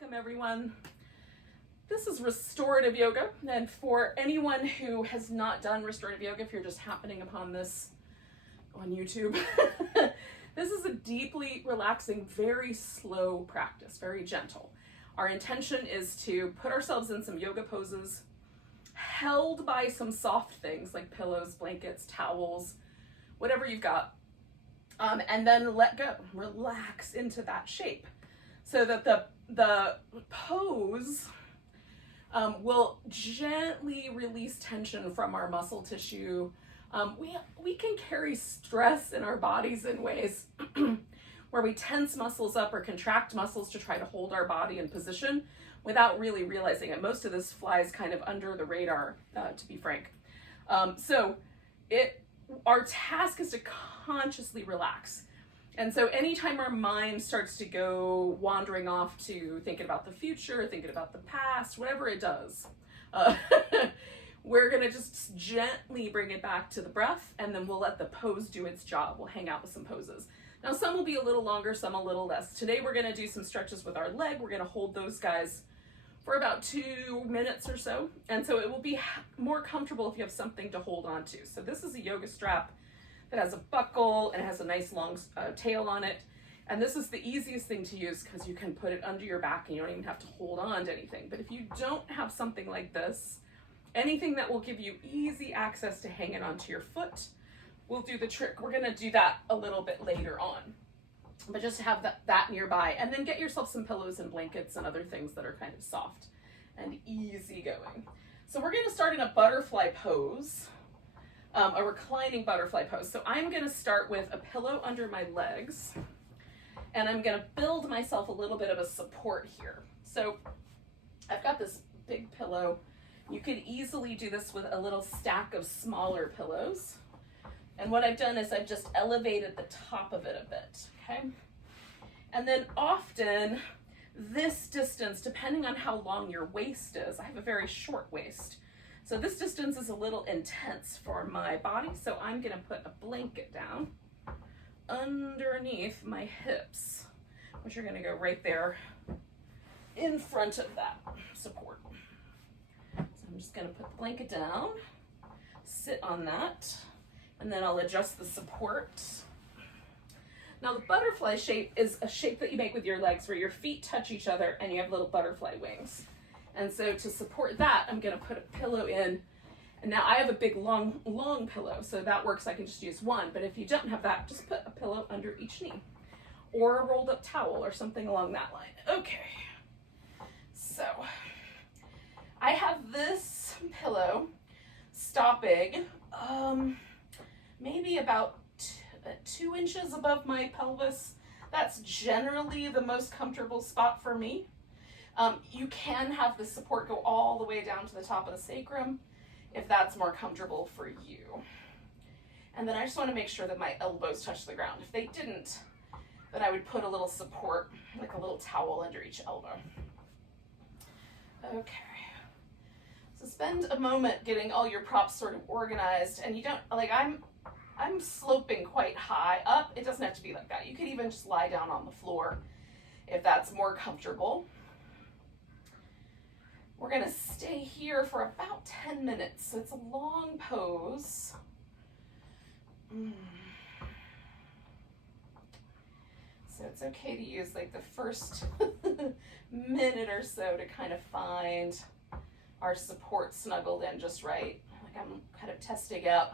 Welcome everyone. This is Restorative Yoga, and for anyone who has not done Restorative Yoga, if you're just happening upon this on YouTube, this is a deeply relaxing, very slow practice, very gentle. Our intention is to put ourselves in some yoga poses held by some soft things like pillows, blankets, towels, whatever you've got, and then let go, relax into that shape so that the pose will gently release tension from our muscle tissue. We can carry stress in our bodies in ways where we tense muscles up or contract muscles to try to hold our body in position without really realizing it. Most of this flies kind of under the radar, to be frank. So our task is to consciously relax. And so anytime our mind starts to go wandering off to thinking about the future, thinking about the past, whatever it does, we're gonna just gently bring it back to the breath, and then we'll let the pose do its job. We'll hang out with some poses. Now some will be a little longer, some a little less. Today we're gonna do some stretches with our leg. We're gonna hold those guys for about 2 minutes or so. And so it will be more comfortable if you have something to hold on to. So this is a yoga strap that has a buckle and it has a nice long tail on it. And this is the easiest thing to use because you can put it under your back and you don't even have to hold on to anything. But if you don't have something like this, anything that will give you easy access to hanging onto your foot will do the trick. We're gonna do that a little bit later on. But just have that nearby, and then get yourself some pillows and blankets and other things that are kind of soft and easy going. So we're gonna start in a butterfly pose. A reclining butterfly pose. So I'm going to start with a pillow under my legs, and I'm going to build myself a little bit of a support here. So I've got this big pillow. You could easily do this with a little stack of smaller pillows. And what I've done is I've just elevated the top of it a bit, okay? And then often this distance, depending on how long your waist is, I have a very short waist. So this distance is a little intense for my body, so I'm gonna put a blanket down underneath my hips, which are gonna go right there in front of that support. So I'm just gonna put the blanket down, sit on that, and then I'll adjust the support. Now the butterfly shape is a shape that you make with your legs where your feet touch each other and you have little butterfly wings. And so to support that, I'm gonna put a pillow in. And now I have a big long pillow, so that works. I can just use one, but if you don't have that, just put a pillow under each knee or a rolled up towel or something along that line. Okay, so I have this pillow stopping maybe about 2 inches above my pelvis. That's generally the most comfortable spot for me. You can have the support go all the way down to the top of the sacrum if that's more comfortable for you. And then I just want to make sure that my elbows touch the ground. If they didn't, then I would put a little support, like a little towel under each elbow. Okay. So spend a moment getting all your props sort of organized, and you don't, like I'm sloping quite high up. It doesn't have to be like that. You could even just lie down on the floor if that's more comfortable. We're gonna stay here for about 10 minutes. So it's a long pose. So it's okay to use like the first minute or so to kind of find our support snuggled in just right. Like I'm kind of testing out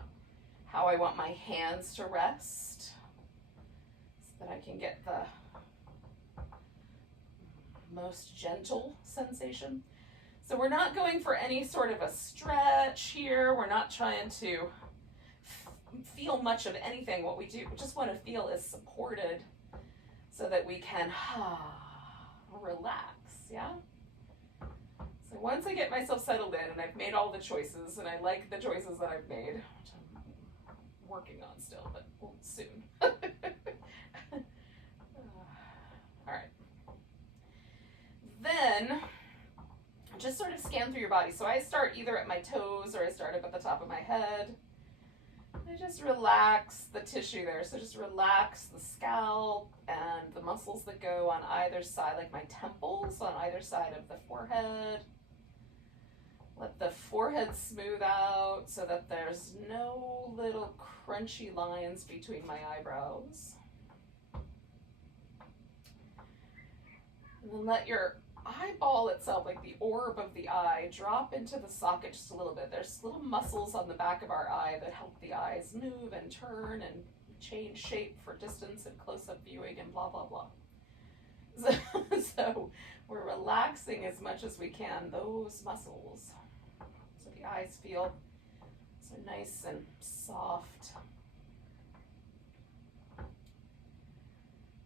how I want my hands to rest so that I can get the most gentle sensation. So we're not going for any sort of a stretch here. We're not trying to feel much of anything. What we do, we just want to feel is supported so that we can relax, yeah? So once I get myself settled in and I've made all the choices, and I like the choices that I've made, which I'm working on still, but soon. All right. Then just sort of scan through your body. So I start either at my toes or I start up at the top of my head. to just relax the tissue there. So just relax the scalp and the muscles that go on either side, like my temples on either side of the forehead. Let the forehead smooth out so that there's no little crunchy lines between my eyebrows. And then let your eyeball itself, like the orb of the eye, drop into the socket just a little bit. There's little muscles on the back of our eye that help the eyes move and turn and change shape for distance and close-up viewing and blah, blah, blah. So we're relaxing as much as we can those muscles. So the eyes feel so nice and soft.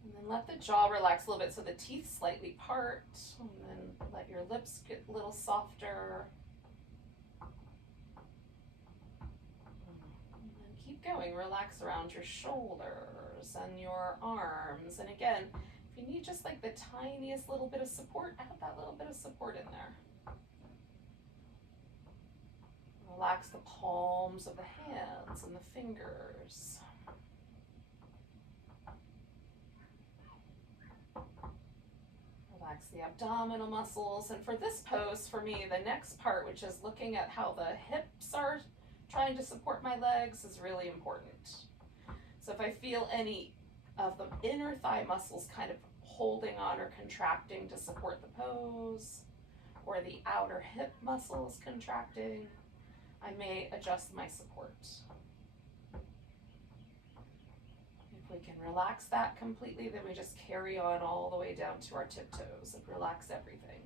And then let the jaw relax a little bit so the teeth slightly part, and then let your lips get a little softer. And then keep going. Relax around your shoulders and your arms. And again, if you need just like the tiniest little bit of support, add that little bit of support in there. Relax the palms of the hands and the fingers. Relax the abdominal muscles. And for this pose, for me, the next part, which is looking at how the hips are trying to support my legs, is really important. So if I feel any of the inner thigh muscles kind of holding on or contracting to support the pose, or the outer hip muscles contracting, I may adjust my support. If we can relax that completely, then we just carry on all the way down to our tiptoes and relax everything.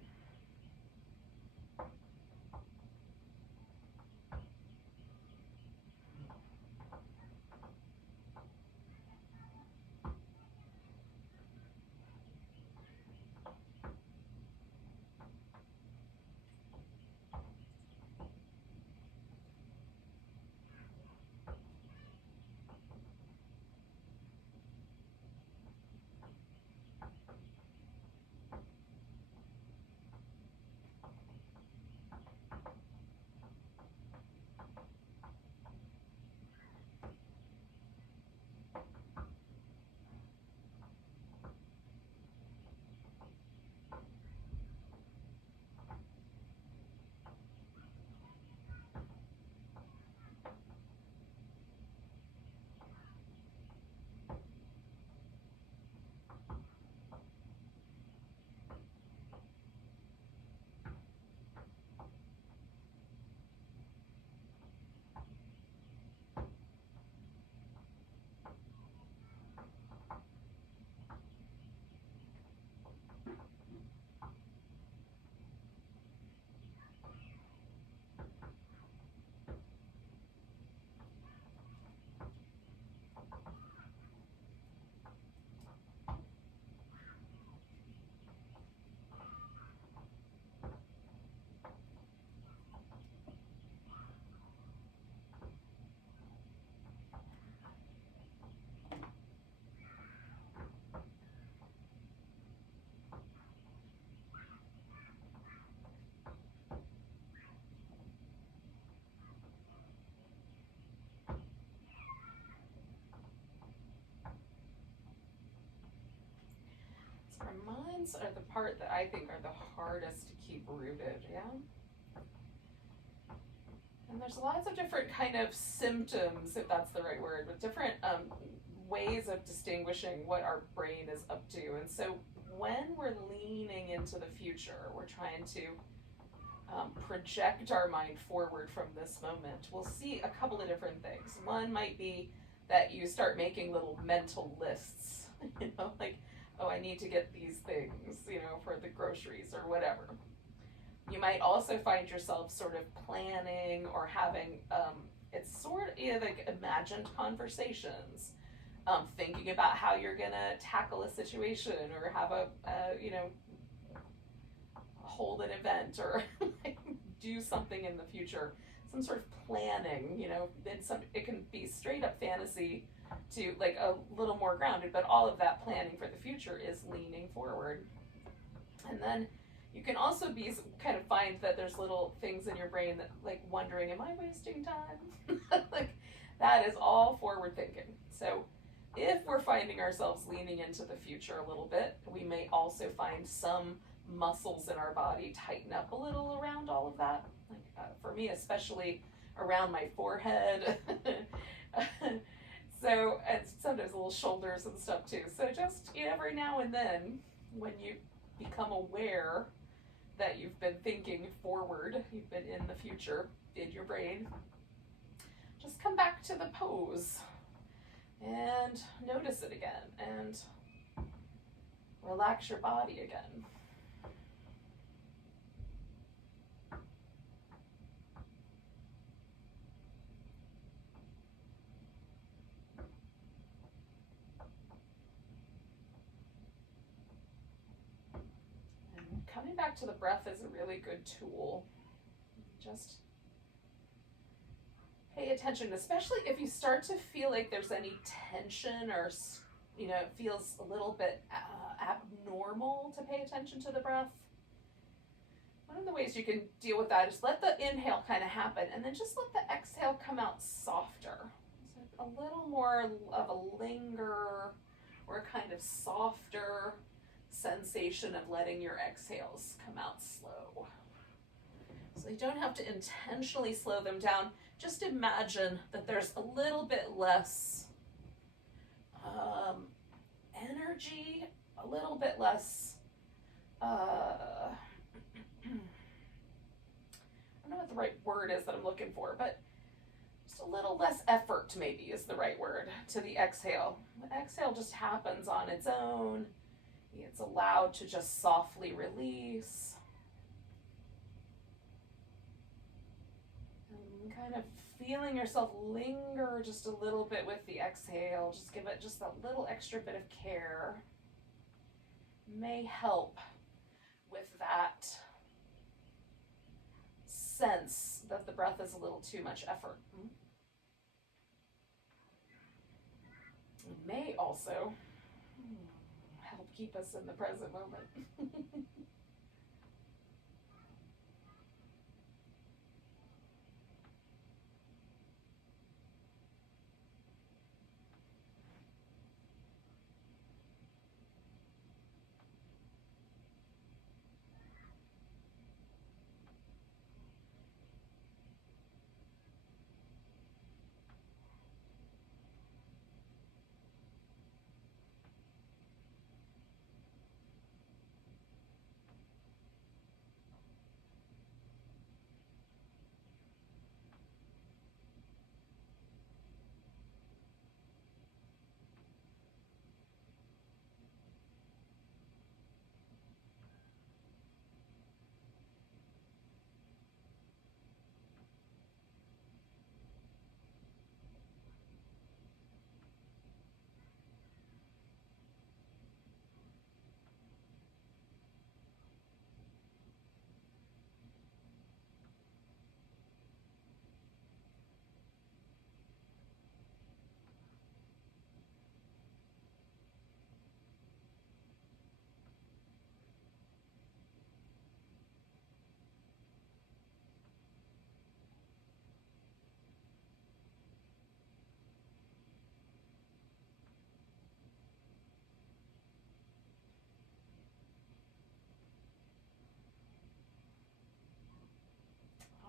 Our minds are the part that I think are the hardest to keep rooted, yeah? And there's lots of different kind of symptoms, if that's the right word, but different ways of distinguishing what our brain is up to. And so when we're leaning into the future, we're trying to project our mind forward from this moment, we'll see a couple of different things. One might be that you start making little mental lists, you know, like, oh, I need to get these things, you know, for the groceries or whatever. You might also find yourself sort of planning or having, it's sort of like imagined conversations, thinking about how you're gonna tackle a situation or have you know, hold an event or do something in the future. Some sort of planning, you know, it can be straight up fantasy to like a little more grounded, but all of that planning for the future is leaning forward. And then you can also be kind of find that there's little things in your brain that like wondering, am I wasting time? Like That is all forward thinking. So if we're finding ourselves leaning into the future a little bit, we may also find some muscles in our body tighten up a little around all of that. Like for me, especially around my forehead. So, and sometimes little shoulders and stuff too. So just every now and then, when you become aware that you've been thinking forward, you've been in the future in your brain, just come back to the pose and notice it again and relax your body again. And coming back to the breath is a really good tool. Just pay attention, especially if you start to feel like there's any tension or, it feels a little bit abnormal to pay attention to the breath. One of the ways you can deal with that is let the inhale kind of happen and then just let the exhale come out softer. So a little more of a linger or a kind of softer sensation of letting your exhales come out slow. So you don't have to intentionally slow them down. Just imagine that there's a little bit less energy, a little bit less, I don't know what the right word is that I'm looking for, but just a little less effort maybe is the right word to the exhale. The exhale just happens on its own. It's allowed to just softly release. And kind of feeling yourself linger just a little bit with the exhale. Just give it just a little extra bit of care. May help with that sense that the breath is a little too much effort. It may also help keep us in the present moment.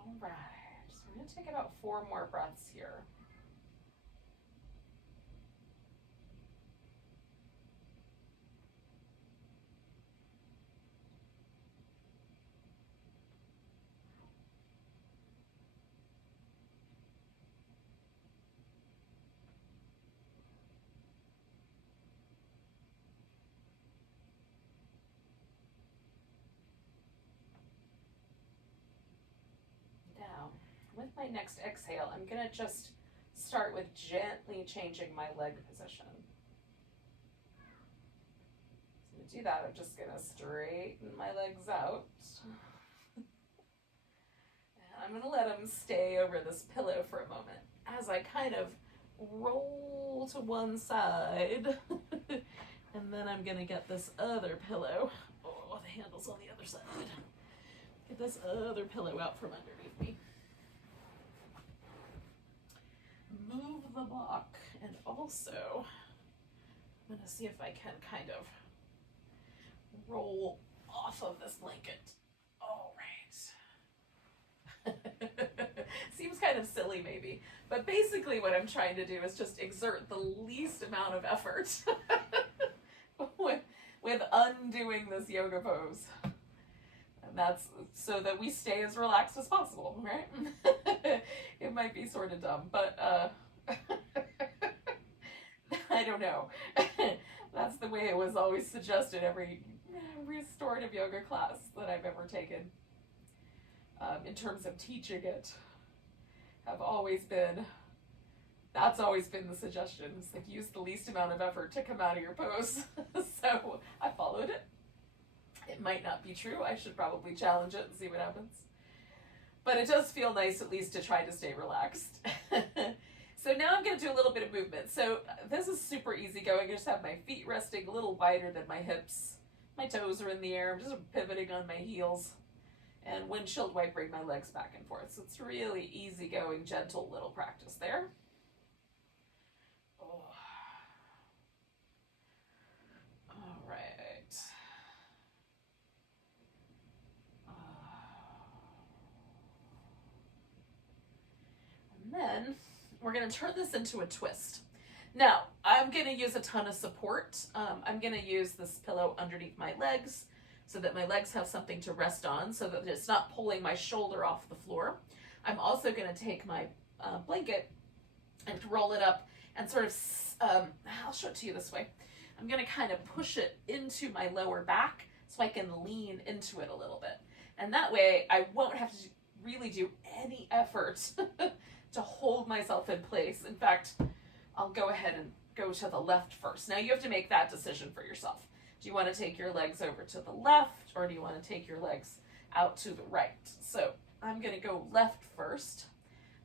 All right, so we're going to take about 4 more breaths here. Now, with my next exhale, I'm going to just start with gently changing my leg position. So to do that, I'm just going to straighten my legs out. And I'm going to let them stay over this pillow for a moment as I kind of roll to one side. And then I'm going to get this other pillow. Oh, the handle's on the other side. Get this other pillow out from underneath me. Move the block. And also, I'm gonna see if I can kind of roll off of this blanket. All right. Seems kind of silly maybe, but basically what I'm trying to do is just exert the least amount of effort with undoing this yoga pose. And that's so that we stay as relaxed as possible, right? It might be sort of dumb, but I don't know. That's the way it was always suggested every restorative yoga class that I've ever taken. In terms of teaching it, that's always been the suggestion. It's like, use the least amount of effort to come out of your pose. So I followed it. It might not be true. I should probably challenge it and see what happens. But it does feel nice at least to try to stay relaxed. So now I'm going to do a little bit of movement. So this is super easy going. I just have my feet resting a little wider than my hips. My toes are in the air. I'm just pivoting on my heels. And windshield wipering my legs back and forth. So it's really easy going, gentle little practice there. Oh. All right. And then we're going to turn this into a twist. Now, I'm going to use a ton of support. I'm going to use this pillow underneath my legs so that my legs have something to rest on, so that it's not pulling my shoulder off the floor. I'm also going to take my blanket and roll it up and sort of, I'll show it to you this way. I'm going to kind of push it into my lower back so I can lean into it a little bit. And that way I won't have to really do any effort to hold myself in place. In fact, I'll go ahead and go to the left first. Now you have to make that decision for yourself. Do you want to take your legs over to the left, or do you want to take your legs out to the right? So I'm going to go left first.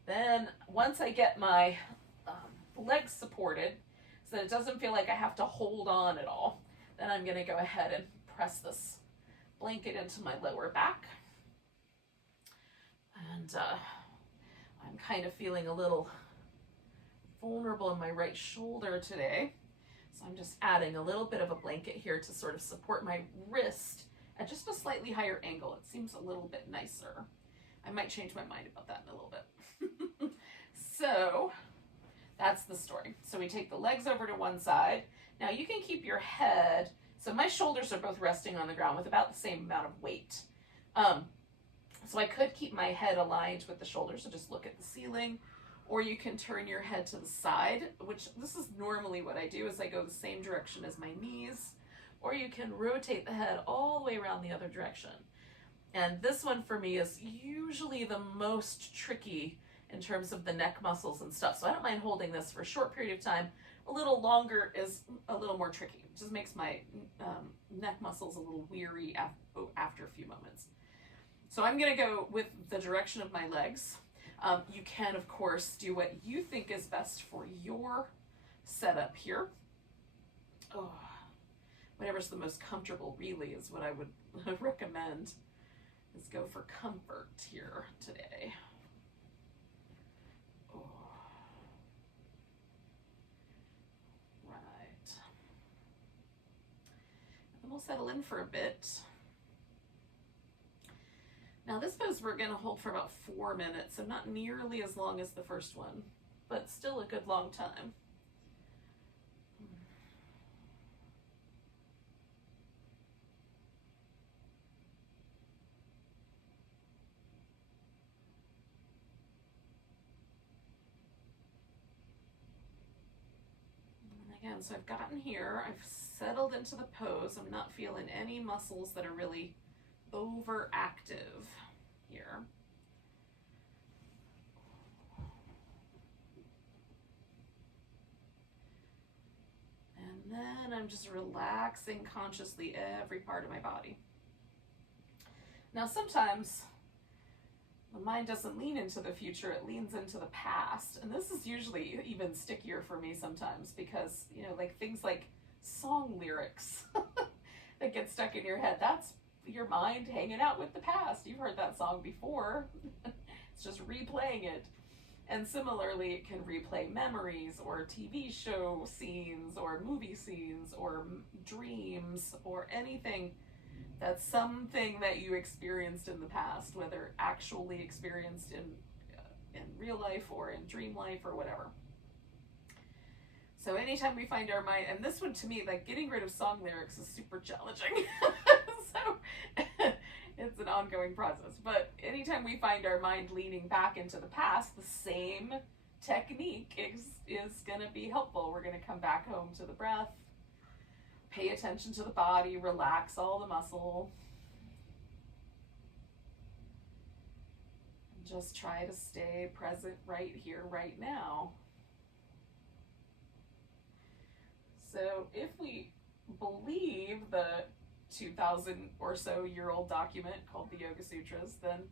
Then once I get my legs supported so that it doesn't feel like I have to hold on at all, then I'm going to go ahead and press this blanket into my lower back. And I'm kind of feeling a little vulnerable in my right shoulder today. So I'm just adding a little bit of a blanket here to sort of support my wrist at just a slightly higher angle. It seems a little bit nicer. I might change my mind about that in a little bit. So that's the story. So we take the legs over to one side. Now you can keep your head, so my shoulders are both resting on the ground with about the same amount of weight. So I could keep my head aligned with the shoulders, so just look at the ceiling. Or you can turn your head to the side, which this is normally what I do, is I go the same direction as my knees. Or you can rotate the head all the way around the other direction. And this one for me is usually the most tricky in terms of the neck muscles and stuff. So I don't mind holding this for a short period of time. A little longer is a little more tricky. It just makes my neck muscles a little weary after a few moments. So I'm gonna go with the direction of my legs. You can, of course, do what you think is best for your setup here. Oh, whatever's the most comfortable really is what I would recommend, is go for comfort here today. Oh. Right. And we'll settle in for a bit. Now this pose we're going to hold for about 4 minutes, so not nearly as long as the first one, but still a good long time. And again, so I've gotten here, I've settled into the pose, I'm not feeling any muscles that are really overactive here. And then I'm just relaxing consciously every part of my body. Now sometimes the mind doesn't lean into the future, it leans into the past. And this is usually even stickier for me sometimes because, you know, like things like song lyrics that get stuck in your head, that's your mind hanging out with the past. You've heard that song before. It's just replaying it. And similarly, it can replay memories or TV show scenes or movie scenes or dreams or anything that's something that you experienced in the past, whether actually experienced in real life or in dream life or whatever. So anytime we find our mind, and this one to me, like getting rid of song lyrics is super challenging. So it's an ongoing process. But anytime we find our mind leaning back into the past, the same technique is going to be helpful. We're going to come back home to the breath, pay attention to the body, relax all the muscle. And just try to stay present right here, right now. So if we believe the 2,000 or so year old document called the Yoga Sutras, then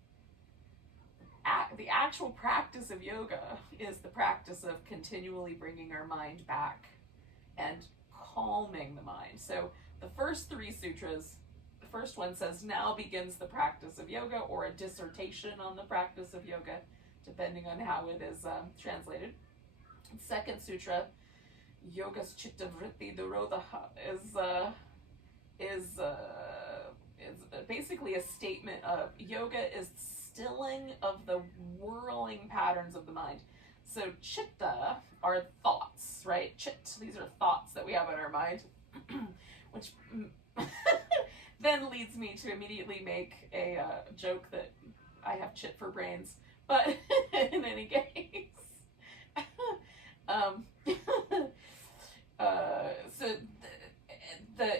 the actual practice of yoga is the practice of continually bringing our mind back and calming the mind. So the first 3 sutras, the first one says, now begins the practice of yoga, or a dissertation on the practice of yoga, depending on how it is translated. The second sutra, Yogas Chitta Vritti Nirodha, is basically a statement of yoga is stilling of the whirling patterns of the mind. So chitta are thoughts, right? These are thoughts that we have in our mind, which then leads me to immediately make a joke that I have chit for brains. But in any case, so the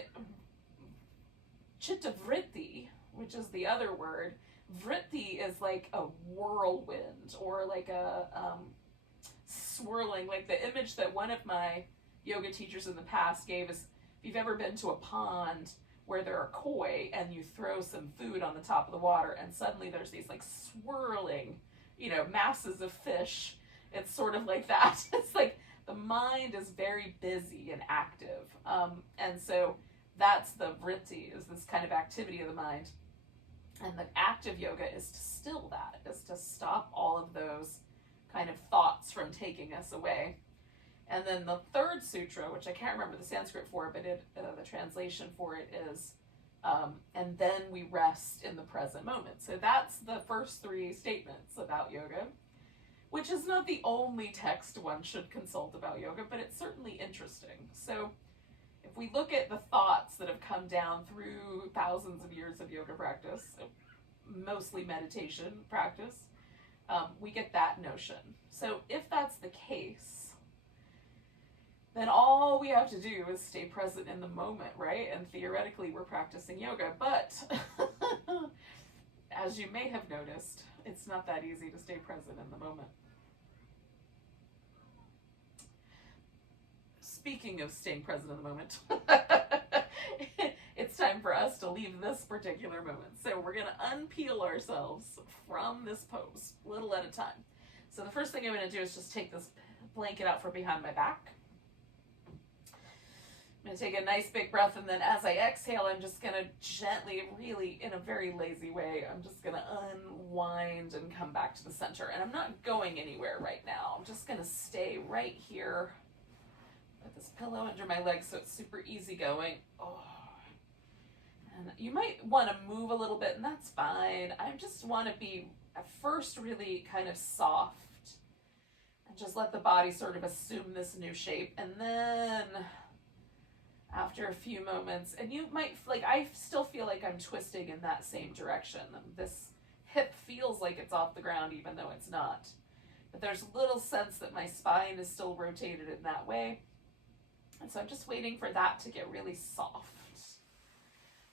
chitta vritti, which is the other word, vritti is like a whirlwind or like a swirling, like the image that one of my yoga teachers in the past gave us. If you've ever been to a pond where there are koi and you throw some food on the top of the water and suddenly there's these like swirling, masses of fish, it's sort of like that. It's like the mind is very busy and active. And so that's the vritti, is this kind of activity of the mind. And the active yoga is to still that, is to stop all of those kind of thoughts from taking us away. And then the third sutra, which I can't remember the Sanskrit for, but the translation for it is, and then we rest in the present moment. So that's the first 3 statements about yoga, which is not the only text one should consult about yoga, but it's certainly interesting. So if we look at the thoughts that have come down through thousands of years of yoga practice, mostly meditation practice, we get that notion. So if that's the case, then all we have to do is stay present in the moment, right? And theoretically, we're practicing yoga. But as you may have noticed, it's not that easy to stay present in the moment. Speaking of staying present in the moment, it's time for us to leave this particular moment. So we're going to unpeel ourselves from this pose, little at a time. So the first thing I'm going to do is just take this blanket out from behind my back. I'm going to take a nice big breath, and then as I exhale, I'm just going to gently, really in a very lazy way, I'm just going to unwind and come back to the center. And I'm not going anywhere right now. I'm just going to stay right here with this pillow under my legs so it's super easy going. Oh. And you might want to move a little bit, and that's fine. I just want to be at first really kind of soft and just let the body sort of assume this new shape. And then after a few moments, and you might, like, I still feel like I'm twisting in that same direction. This hip feels like it's off the ground even though it's not. But there's a little sense that my spine is still rotated in that way. And so I'm just waiting for that to get really soft,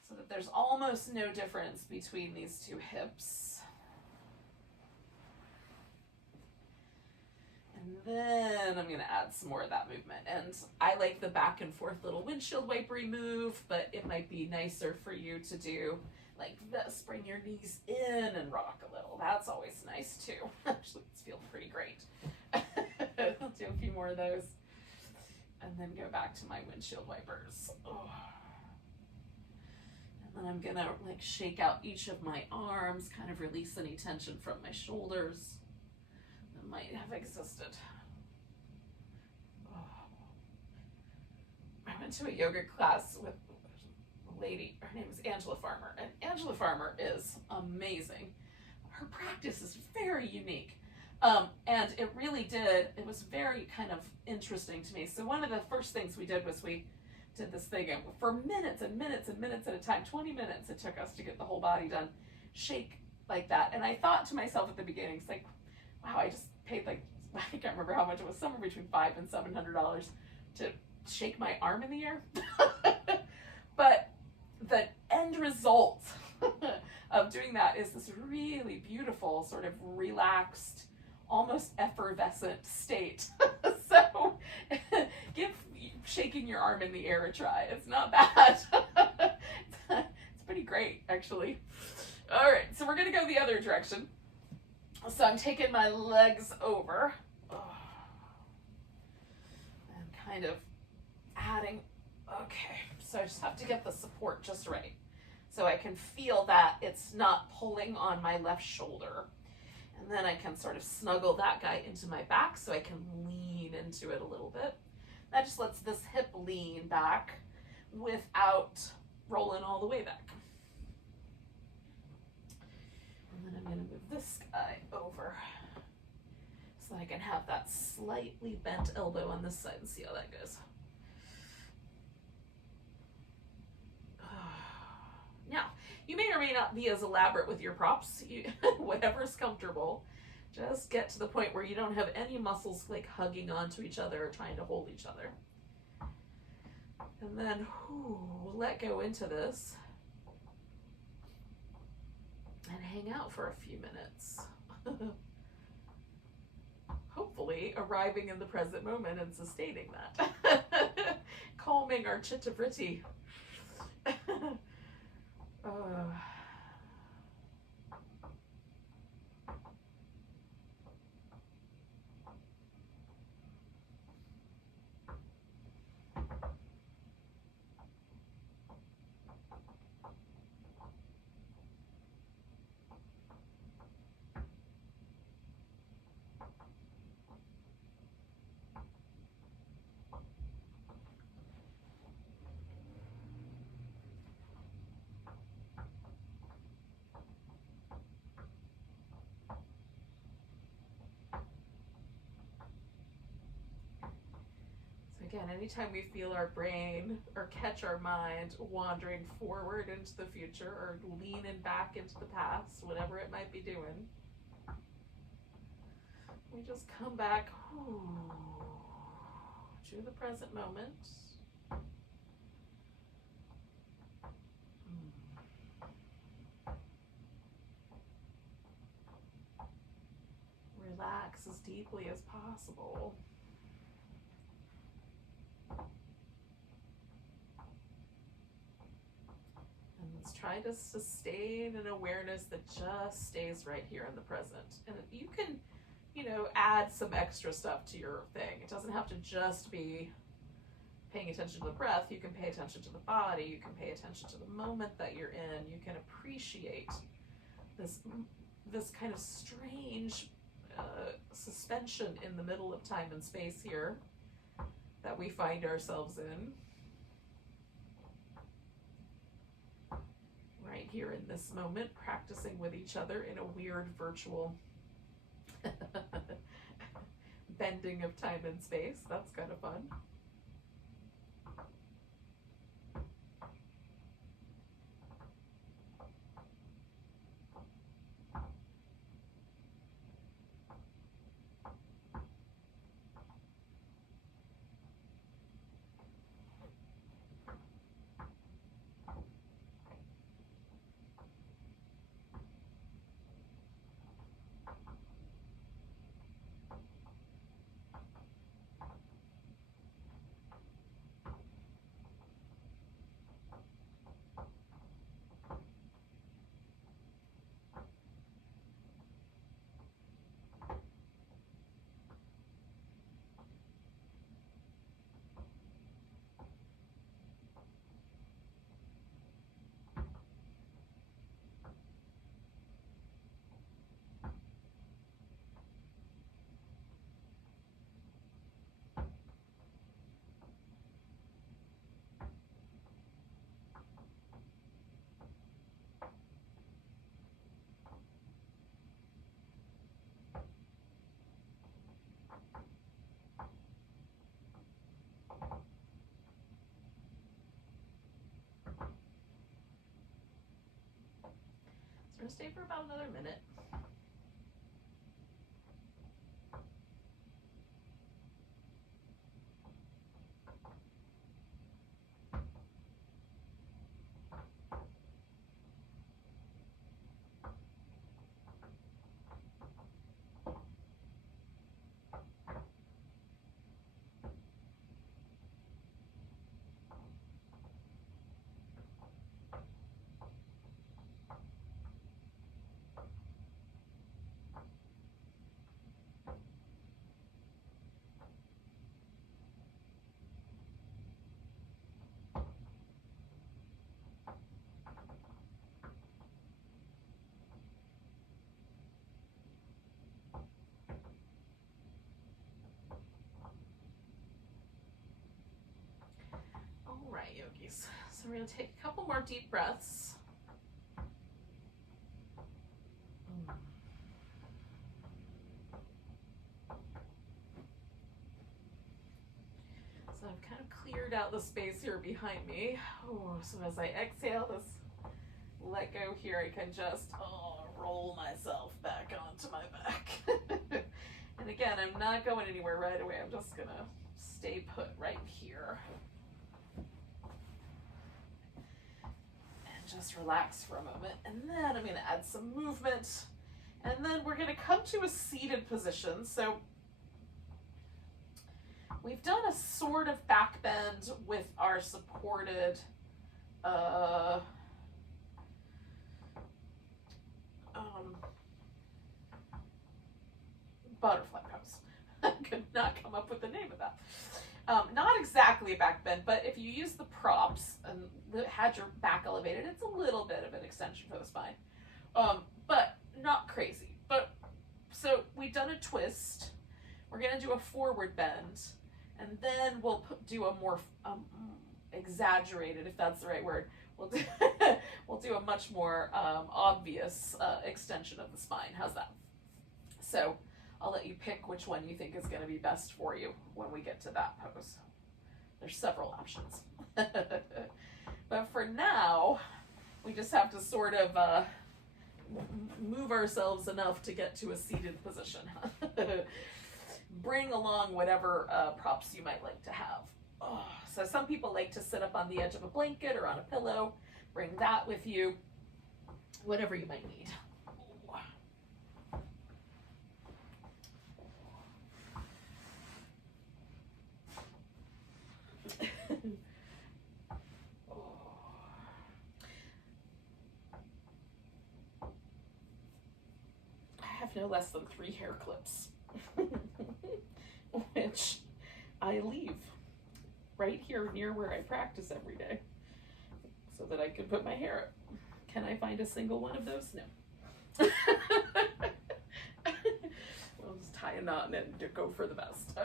so that there's almost no difference between these 2 hips. And then I'm going to add some more of that movement. And I like the back and forth little windshield wipery move, but it might be nicer for you to do like this. Bring your knees in and rock a little. That's always nice too. Actually, this feels pretty great. I'll do a few more of those. And then go back to my windshield wipers. Oh. And then I'm gonna like shake out each of my arms, kind of release any tension from my shoulders. And might have existed. Oh. I went to a yoga class with a lady, her name is Angela Farmer, and Angela Farmer is amazing. Her practice is very unique. And it really did, it was very kind of interesting to me. So one of the first things we did was we did this thing for minutes and minutes and minutes at a time, 20 minutes it took us to get the whole body done, shake like that. And I thought to myself at the beginning, it's like, wow, I just paid like, I can't remember how much it was, somewhere between $500 and $700 to shake my arm in the air. But the end result of doing that is this really beautiful, sort of relaxed, almost effervescent state. So give shaking your arm in the air a try. It's not bad. It's pretty great, actually. All right, so we're gonna go the other direction. So I'm taking my legs over and kind of adding, okay, so I just have to get the support just right. So I can feel that it's not pulling on my left shoulder. And then I can sort of snuggle that guy into my back so I can lean into it a little bit. That just lets this hip lean back without rolling all the way back. And then I'm going to move this guy over so that I can have that slightly bent elbow on this side and see how that goes. Now, you may or may not be as elaborate with your props, whatever's comfortable. Just get to the point where you don't have any muscles like hugging onto each other or trying to hold each other. And then we'll let go into this and hang out for a few minutes. Hopefully arriving in the present moment and sustaining that. Calming our chitta-vritti. Again, anytime we feel our brain or catch our mind wandering forward into the future or leaning back into the past, whatever it might be doing, we just come back to the present moment. Relax as deeply as possible. Try to sustain an awareness that just stays right here in the present. And you can, add some extra stuff to your thing. It doesn't have to just be paying attention to the breath. You can pay attention to the body. You can pay attention to the moment that you're in. You can appreciate this kind of strange suspension in the middle of time and space here that we find ourselves in. Right here in this moment, practicing with each other in a weird virtual bending of time and space. That's kind of fun. I'm going to stay for about another minute. All right, yogis. So we're going to take a couple more deep breaths. So I've kind of cleared out the space here behind me. Oh, so as I exhale this, let go here, I can just roll myself back onto my back. And again, I'm not going anywhere right away. I'm just going to stay put right here. And just relax for a moment. And then I'm going to add some movement. And then we're going to come to a seated position. So we've done a sort of back bend with our supported butterfly pose. I could not come up with the name of that. Not exactly a back bend, but if you use the props and had your back elevated, it's a little bit of an extension for the spine, but not crazy. But so we've done a twist. We're going to do a forward bend, and then we'll do a more exaggerated, if that's the right word. We'll do a much more obvious extension of the spine. How's that? So I'll let you pick which one you think is going to be best for you when we get to that pose. There's several options. But for now, we just have to sort of move ourselves enough to get to a seated position. Bring along whatever props you might like to have. So some people like to sit up on the edge of a blanket or on a pillow. Bring that with you, whatever you might need. I have no less than 3 hair clips, which I leave right here near where I practice every day so that I can put my hair up. Can I find a single one of those? No. We'll just tie a knot and go for the best.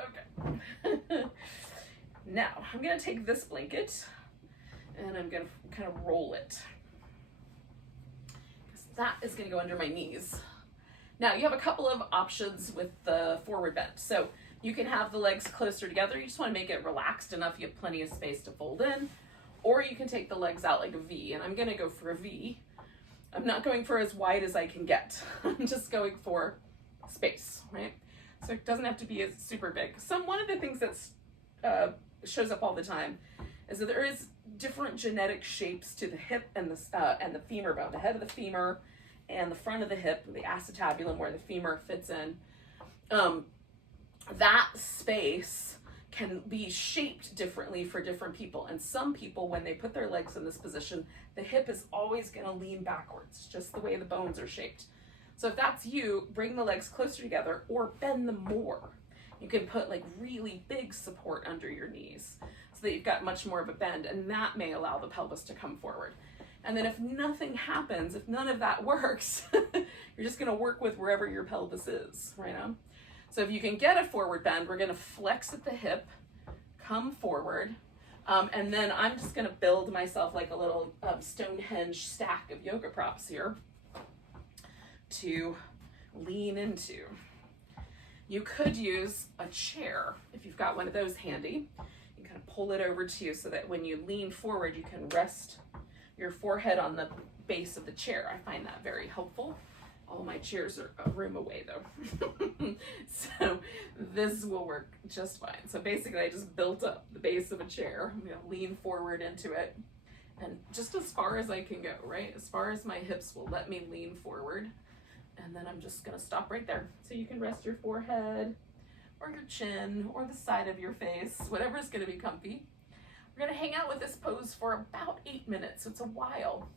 Okay. Now, I'm going to take this blanket and I'm going to kind of roll it, because that is going to go under my knees. Now, you have a couple of options with the forward bend. So you can have the legs closer together. You just want to make it relaxed enough you have plenty of space to fold in. Or you can take the legs out like a V, and I'm going to go for a V. I'm not going for as wide as I can get. I'm just going for space, right? So it doesn't have to be as super big. One of the things that shows up all the time is that there is different genetic shapes to the hip and the femur bone, the head of the femur and the front of the hip, the acetabulum where the femur fits in. That space can be shaped differently for different people. And some people, when they put their legs in this position, the hip is always going to lean backwards, just the way the bones are shaped. So if that's you, bring the legs closer together or bend them more. You can put like really big support under your knees so that you've got much more of a bend, and that may allow the pelvis to come forward. And then if nothing happens, if none of that works, you're just going to work with wherever your pelvis is, right on? So if you can get a forward bend, we're going to flex at the hip, come forward, and then I'm just going to build myself like a little Stonehenge stack of yoga props here to lean into. You could use a chair if you've got one of those handy. You kind of pull it over to you so that when you lean forward, you can rest your forehead on the base of the chair. I find that very helpful. All my chairs are a room away though. So this will work just fine. So basically I just built up the base of a chair. I'm gonna lean forward into it and just as far as I can go, right? As far as my hips will let me lean forward. And then I'm just gonna stop right there. So you can rest your forehead or your chin or the side of your face, whatever's gonna be comfy. We're gonna hang out with this pose for about 8 minutes. So it's a while.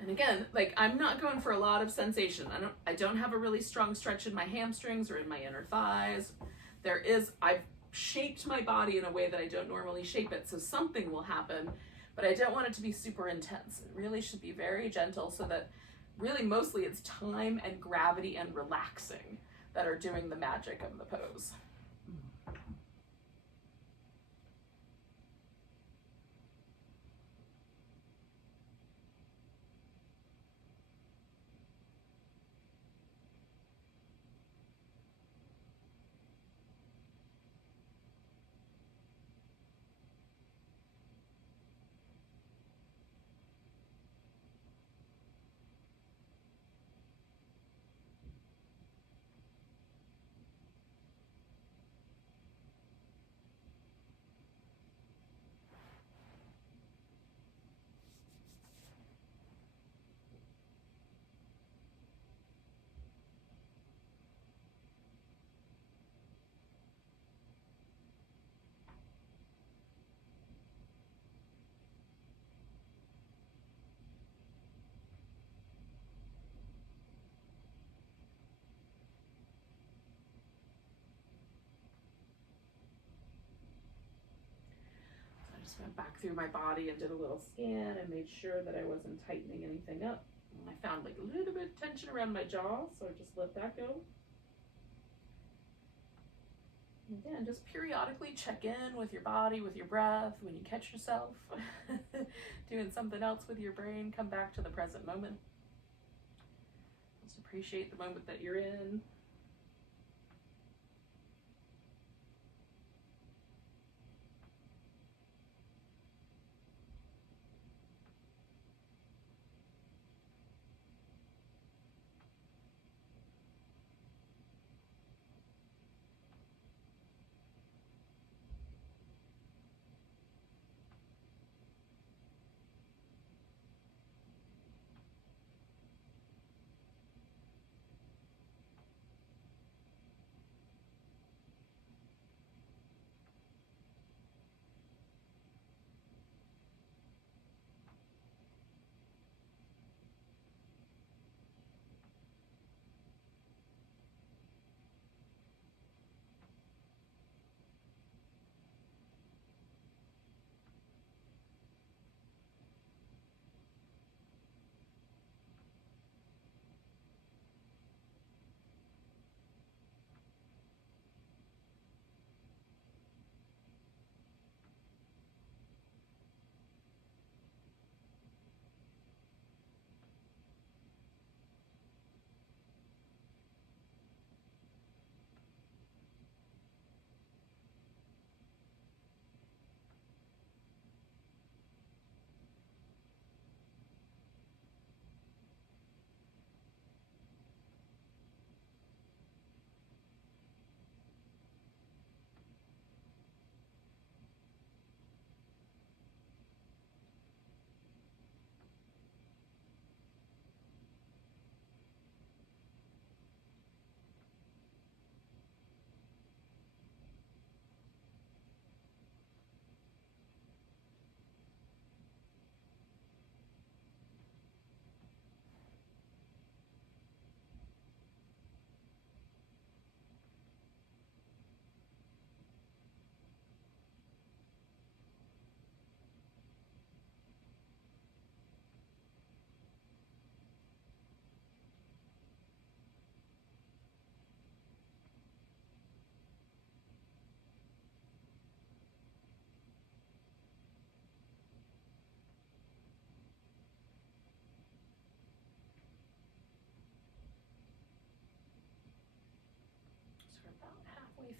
And again, like I'm not going for a lot of sensation. I don't have a really strong stretch in my hamstrings or in my inner thighs. I've shaped my body in a way that I don't normally shape it, so something will happen, but I don't want it to be super intense. It really should be very gentle so that really mostly it's time and gravity and relaxing that are doing the magic of the pose. Just went back through my body and did a little scan and made sure that I wasn't tightening anything up. And I found like a little bit of tension around my jaw, so I just let that go. And again, just periodically check in with your body, with your breath. When you catch yourself doing something else with your brain, come back to the present moment. Just appreciate the moment that you're in.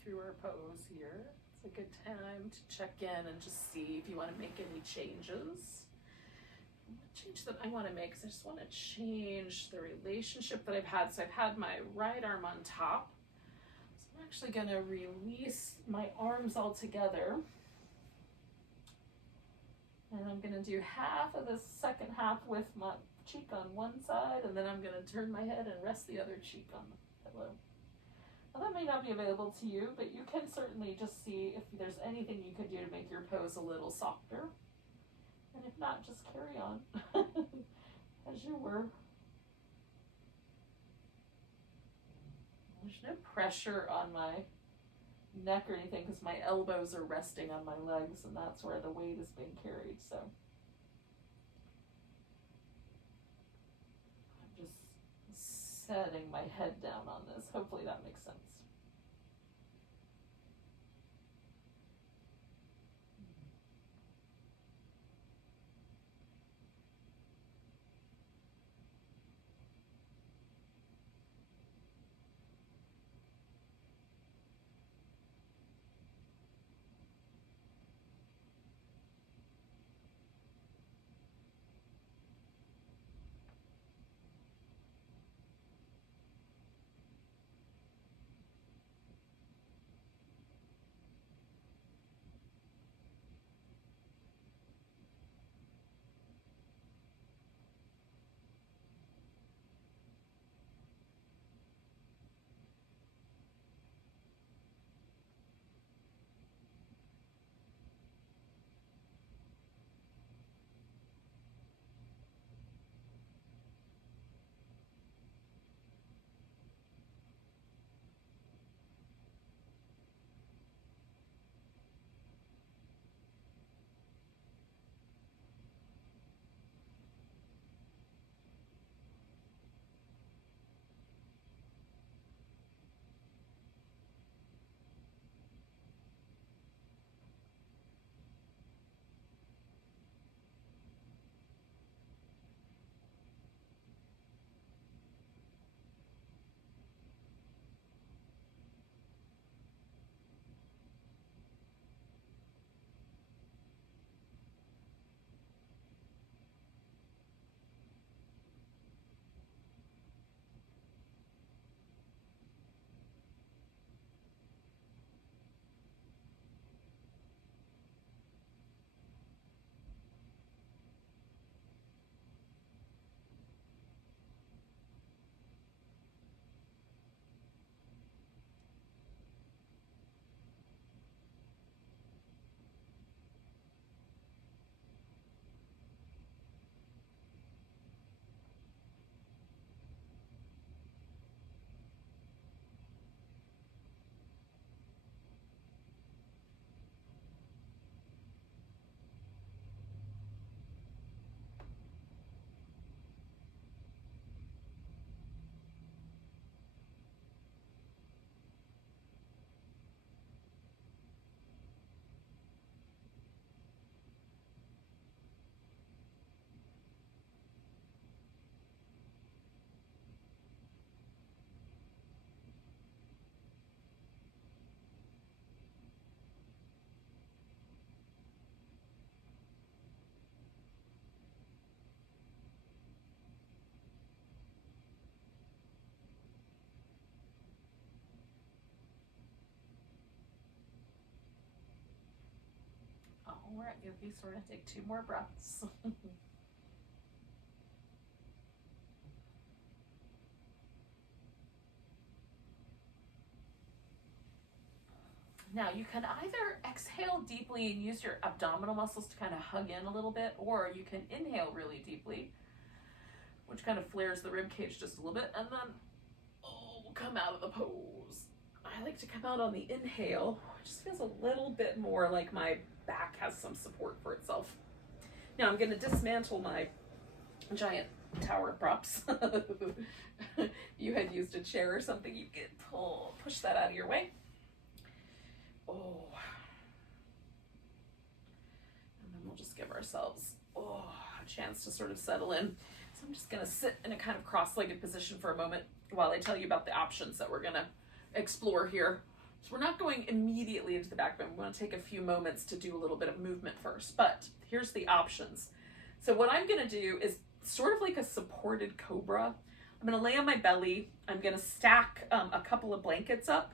Through our pose here. It's a good time to check in and just see if you want to make any changes. change that I want to make is I just want to change the relationship that I've had. So I've had my right arm on top. So I'm actually going to release my arms all together. And I'm going to do half of the second half with my cheek on one side, and then I'm going to turn my head and rest the other cheek on the pillow. Now that may not be available to you, but you can certainly just see if there's anything you could do to make your pose a little softer. And if not, just carry on as you were. There's no pressure on my neck or anything because my elbows are resting on my legs, and that's where the weight is being carried. So I'm just setting my head down on this. Hopefully that makes sense. All right, yogis, we're going to take 2 more breaths. Now, you can either exhale deeply and use your abdominal muscles to kind of hug in a little bit, or you can inhale really deeply, which kind of flares the rib cage just a little bit, and then come out of the pose. I like to come out on the inhale. It just feels a little bit more like my back has some support for itself. Now I'm going to dismantle my giant tower props. If you had used a chair or something, you could push that out of your way. And then we'll just give ourselves a chance to sort of settle in. So I'm just going to sit in a kind of cross-legged position for a moment while I tell you about the options that we're going to explore here. So we're not going immediately into the back bend. We want to take a few moments to do a little bit of movement first, but here's the options. So what I'm gonna do is sort of like a supported cobra. I'm gonna lay on my belly. I'm gonna stack a couple of blankets up,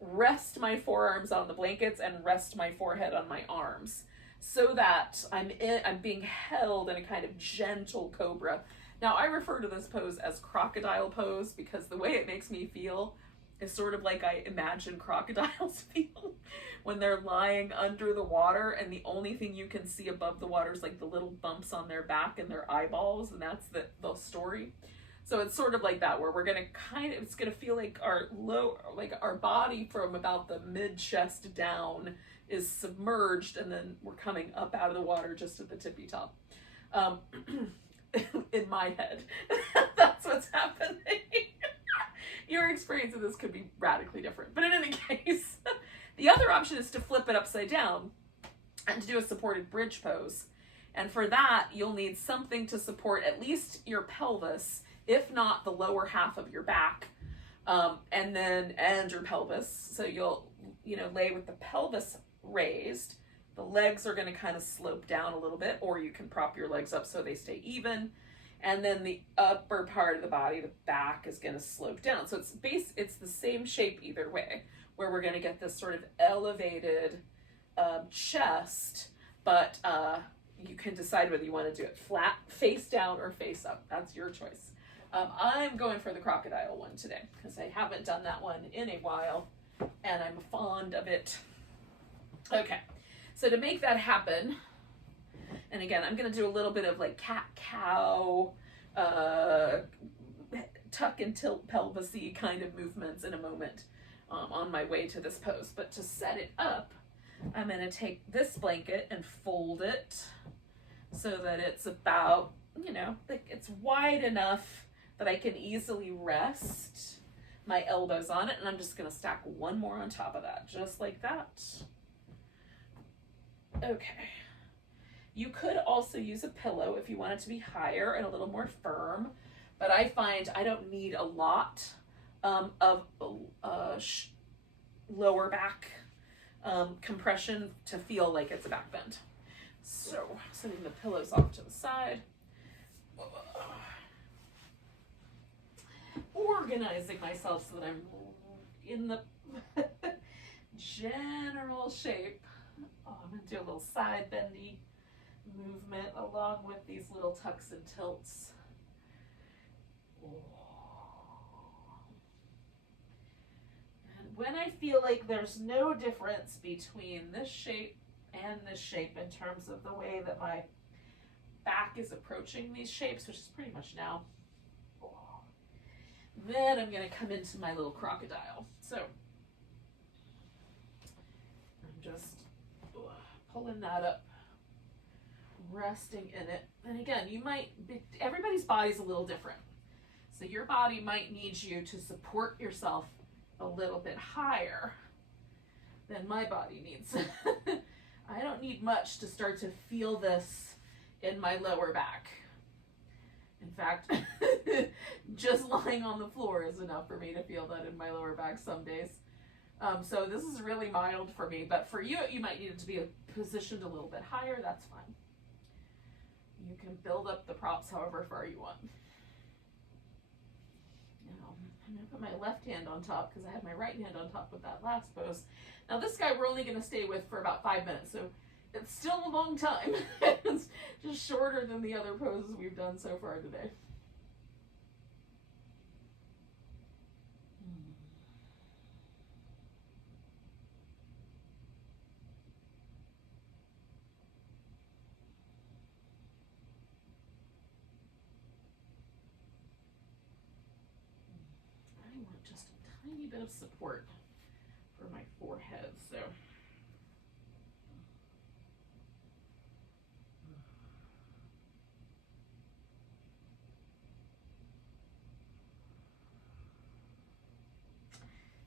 rest my forearms on the blankets, and rest my forehead on my arms, so that I'm being held in a kind of gentle cobra. Now I refer to this pose as crocodile pose because the way it makes me feel is sort of like I imagine crocodiles feel when they're lying under the water and the only thing you can see above the water is like the little bumps on their back and their eyeballs, and that's the story. So it's sort of like that, where we're gonna it's gonna feel like our body from about the mid chest down is submerged, and then we're coming up out of the water just at the tippy top. In my head, that's what's happening. Your experience of this could be radically different, but in any case, the other option is to flip it upside down and to do a supported bridge pose. And for that, you'll need something to support at least your pelvis, if not the lower half of your back, and your pelvis. So you'll, lay with the pelvis raised. The legs are going to kind of slope down a little bit, or you can prop your legs up so they stay even. And then the upper part of the body, the back, is going to slope down. So it's the same shape either way, where we're going to get this sort of elevated chest, but you can decide whether you want to do it flat, face down, or face up. That's your choice. I'm going for the crocodile one today because I haven't done that one in a while, and I'm fond of it. Okay, so to make that happen, and again, I'm going to do a little bit of like cat-cow, tuck and tilt pelvis-y kind of movements in a moment on my way to this pose. But to set it up, I'm going to take this blanket and fold it so that it's about, like it's wide enough that I can easily rest my elbows on it. And I'm just going to stack one more on top of that, just like that. Okay. You could also use a pillow if you want it to be higher and a little more firm, but I find I don't need a lot of lower back compression to feel like it's a back bend. So setting the pillows off to the side, organizing myself so that I'm in the general shape. Oh, I'm gonna do a little side bendy movement along with these little tucks and tilts. And when I feel like there's no difference between this shape and this shape in terms of the way that my back is approaching these shapes, which is pretty much now, then I'm going to come into my little crocodile. So I'm just pulling that up, resting in it. And again, everybody's body's a little different. So your body might need you to support yourself a little bit higher than my body needs. I don't need much to start to feel this in my lower back. In fact, just lying on the floor is enough for me to feel that in my lower back some days. So this is really mild for me, but for you, you might need it to be positioned a little bit higher. That's fine. You can build up the props however far you want. Now, I'm going to put my left hand on top because I had my right hand on top with that last pose. Now this guy we're only going to stay with for about 5 minutes, so it's still a long time. It's just shorter than the other poses we've done so far today. I want just a tiny bit of support for my forehead, so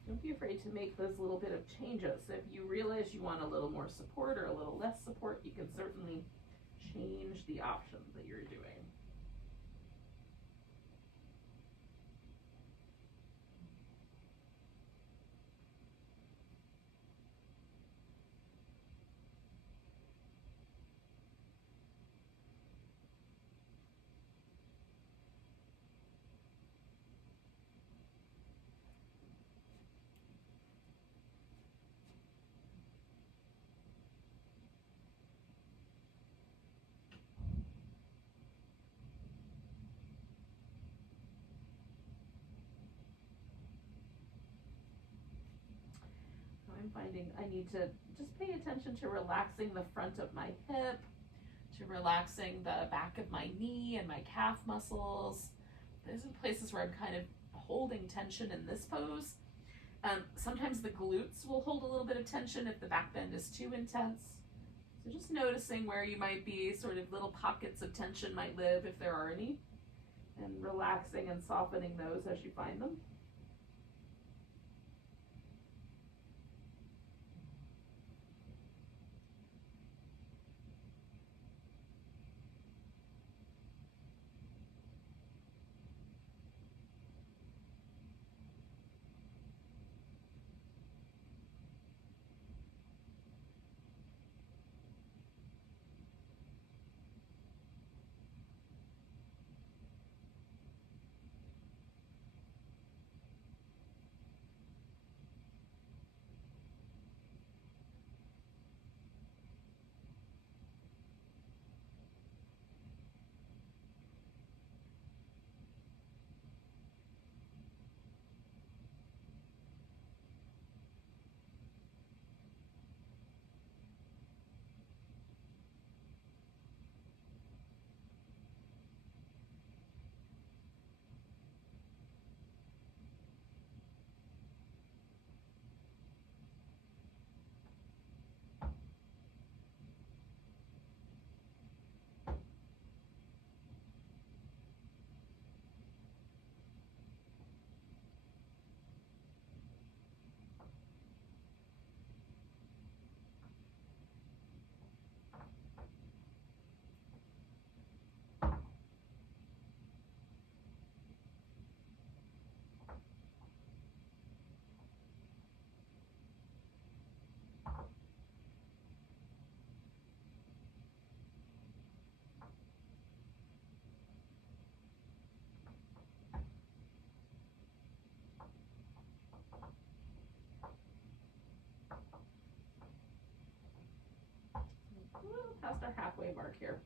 don't be afraid to make those little bit of changes. If you realize you want a little more support or a little less support, you can certainly change the options that you're doing. finding I need to just pay attention to relaxing the front of my hip, to relaxing the back of my knee and my calf muscles. Those are the places where I'm kind of holding tension in this pose. Sometimes the glutes will hold a little bit of tension if the back bend is too intense. So just noticing where you might be, sort of little pockets of tension might live if there are any, and relaxing and softening those as you find them. A little past our halfway mark here.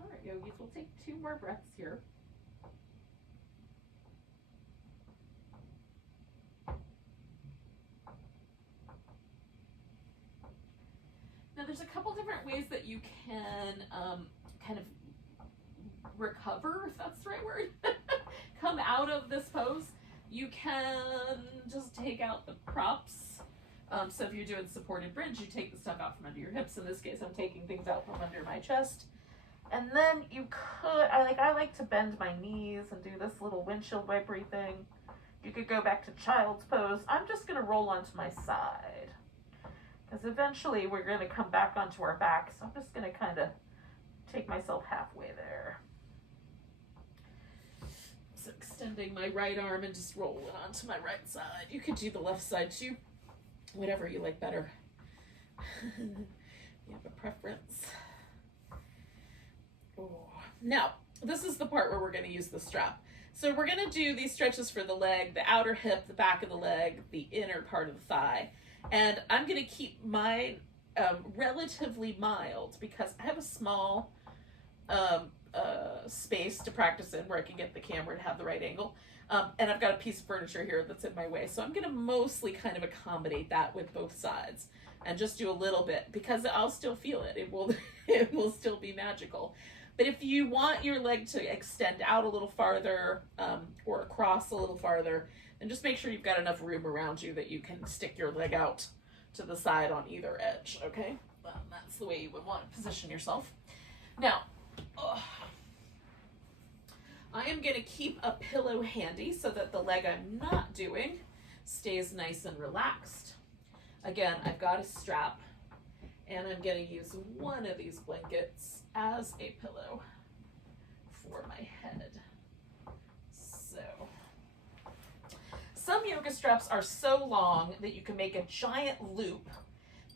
All right, yogis, we'll take 2 more breaths here. Now there's a couple different ways that you can kind of recover, if that's the right word, come out of this pose. You can just take out the props. So if you're doing supported bridge, you take the stuff out from under your hips. In this case, I'm taking things out from under my chest. And then you could, I like to bend my knees and do this little windshield wipery thing. You could go back to child's pose. I'm just gonna roll onto my side, because eventually we're gonna come back onto our back. So I'm just gonna kind of take myself halfway there. So extending my right arm and just rolling onto my right side. You could do the left side too, whatever you like better. You have a preference. Oh. Now, this is the part where we're going to use the strap. So we're going to do these stretches for the leg, the outer hip, the back of the leg, the inner part of the thigh. And I'm going to keep mine relatively mild because I have a small space to practice in where I can get the camera to have the right angle. And I've got a piece of furniture here that's in my way. So I'm going to mostly kind of accommodate that with both sides and just do a little bit because I'll still feel it. It will, it will still be magical. But if you want your leg to extend out a little farther or across a little farther, then just make sure you've got enough room around you that you can stick your leg out to the side on either edge, okay? That's the way you would want to position yourself. Now, I am going to keep a pillow handy so that the leg I'm not doing stays nice and relaxed. Again, I've got a strap, and I'm going to use one of these blankets as a pillow for my head. So, some yoga straps are so long that you can make a giant loop,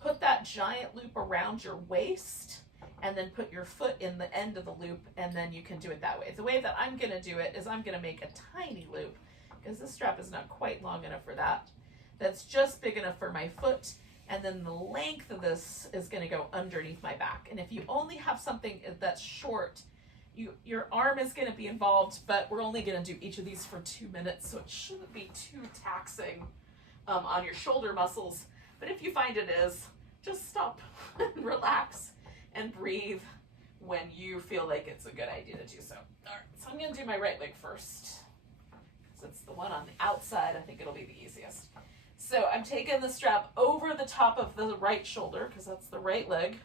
put that giant loop around your waist, and then put your foot in the end of the loop, and then you can do it that way. The way that I'm going to do it is I'm going to make a tiny loop, because this strap is not quite long enough for that. That's just big enough for my foot, and then the length of this is going to go underneath my back. And if you only have something that's short, your arm is going to be involved, but we're only going to do each of these for 2 minutes, so it shouldn't be too taxing on your shoulder muscles. But if you find it is, just stop and relax and breathe when you feel like it's a good idea to do so. All right, so I'm going to do my right leg first. Since it's the one on the outside, I think it'll be the easiest. So I'm taking the strap over the top of the right shoulder, because that's the right leg,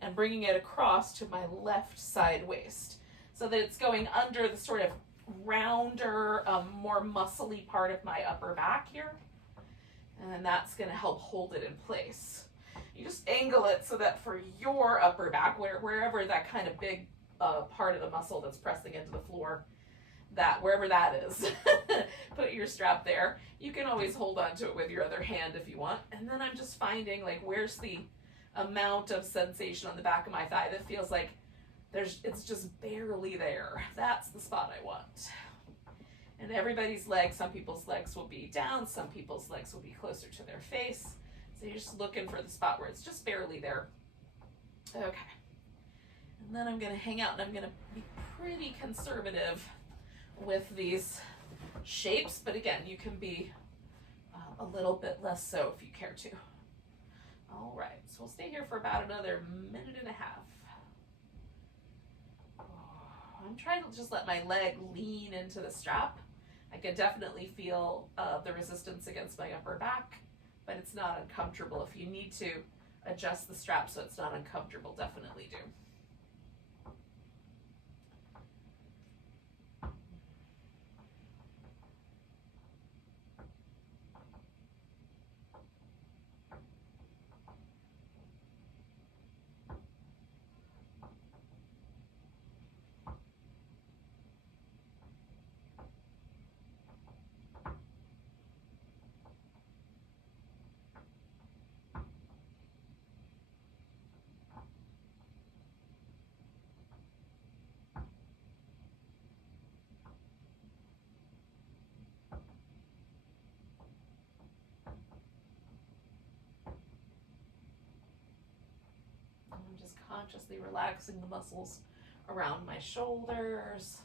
and bringing it across to my left side waist, so that it's going under the sort of rounder, more muscly part of my upper back here. And that's going to help hold it in place. You just angle it so that for your upper back, wherever that kind of big part of the muscle that's pressing into the floor, that wherever that is, put your strap there. You can always hold on to it with your other hand if you want. And then I'm just finding, like, where's the amount of sensation on the back of my thigh that feels like it's just barely there. That's the spot I want. And everybody's legs, some people's legs will be down, some people's legs will be closer to their face. So you're just looking for the spot where it's just barely there. Okay. And then I'm going to hang out, and I'm going to be pretty conservative with these shapes. But again, you can be a little bit less so if you care to. All right. So we'll stay here for about another minute and a half. I'm trying to just let my leg lean into the strap. I can definitely feel the resistance against my upper back, but it's not uncomfortable. If you need to adjust the strap so it's not uncomfortable, definitely do. I'm just consciously relaxing the muscles around my shoulders.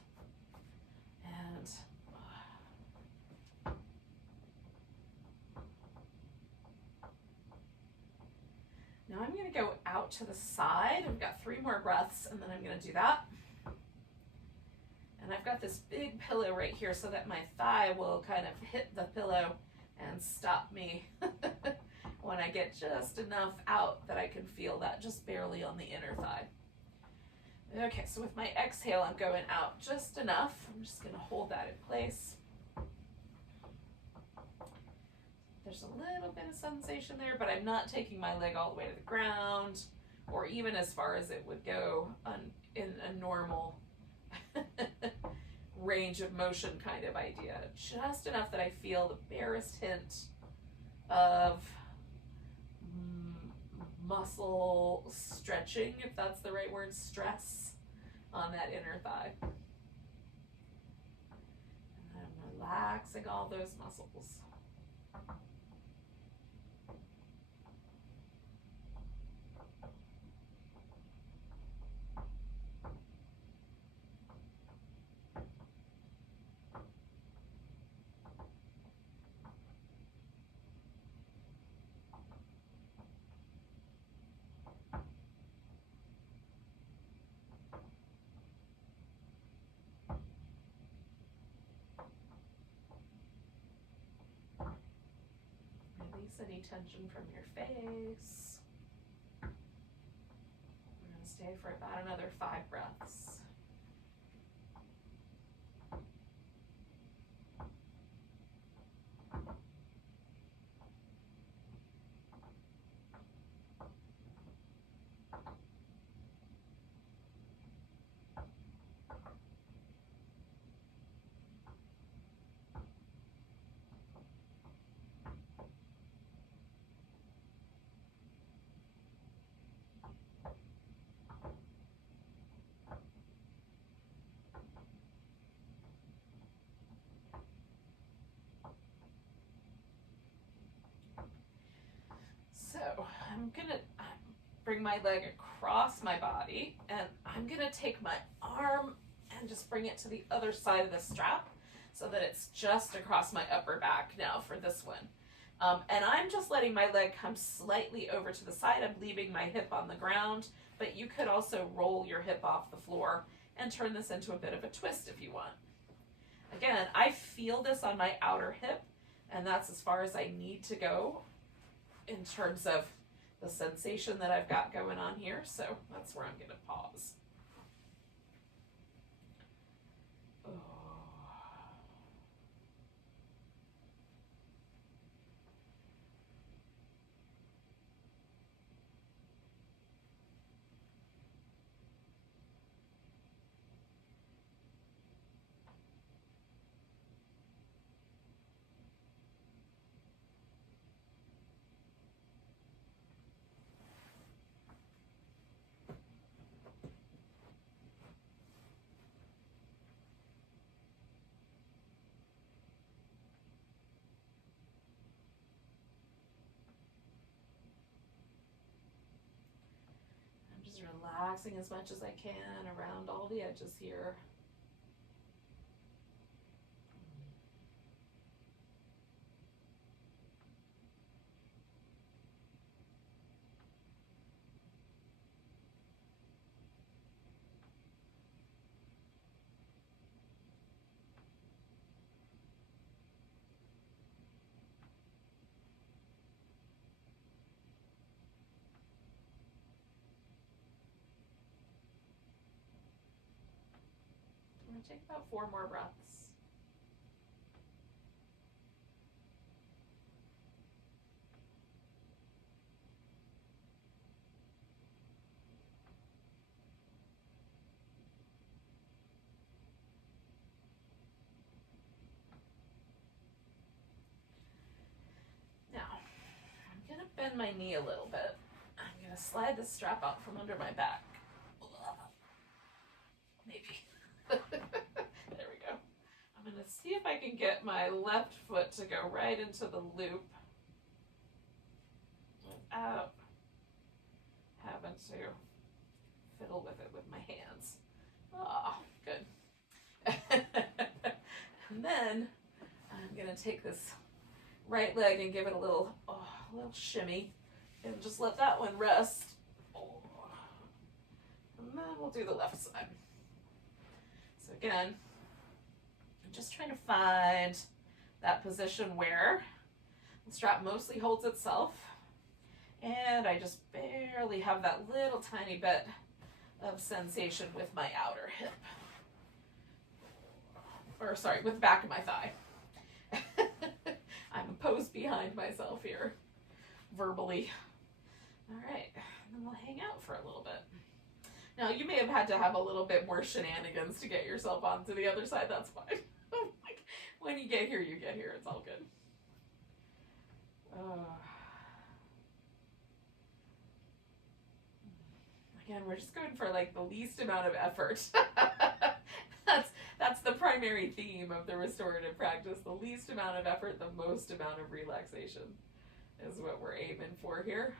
And now I'm going to go out to the side. I've got 3 more breaths, and then I'm going to do that. And I've got this big pillow right here so that my thigh will kind of hit the pillow and stop me when I get just enough out that I can feel that just barely on the inner thigh. Okay, so with my exhale, I'm going out just enough. I'm just going to hold that in place. There's a little bit of sensation there, but I'm not taking my leg all the way to the ground, or even as far as it would go in a normal range of motion kind of idea. Just enough that I feel the barest hint of muscle stretching, if that's the right word, stress on that inner thigh. And I'm relaxing all those muscles. Release any tension from your face. We're going to stay for about another 5 breaths. So I'm gonna bring my leg across my body, and I'm gonna take my arm and just bring it to the other side of the strap so that it's just across my upper back now for this one. And I'm just letting my leg come slightly over to the side. I'm leaving my hip on the ground, but you could also roll your hip off the floor and turn this into a bit of a twist if you want. Again, I feel this on my outer hip, and that's as far as I need to go in terms of the sensation that I've got going on here. So that's where I'm going to pause. Oh. Just relaxing as much as I can around all the edges here. I'm going to take about 4 more breaths. Now, I'm going to bend my knee a little bit. I'm going to slide the strap out from under my back. Maybe. There we go. I'm going to see if I can get my left foot to go right into the loop without having to fiddle with it with my hands. Oh, good. And then I'm going to take this right leg and give it a little shimmy and just let that one rest. And then we'll do the left side. So again, I'm just trying to find that position where the strap mostly holds itself, and I just barely have that little tiny bit of sensation with my outer hip. Or sorry, with the back of my thigh. I'm posed behind myself here, verbally. All right, and then we'll hang out for a little bit. Now, you may have had to have a little bit more shenanigans to get yourself onto the other side. That's fine. When you get here, you get here. It's all good. Again, we're just going for like the least amount of effort. That's the primary theme of the restorative practice. The least amount of effort, the most amount of relaxation is what we're aiming for here.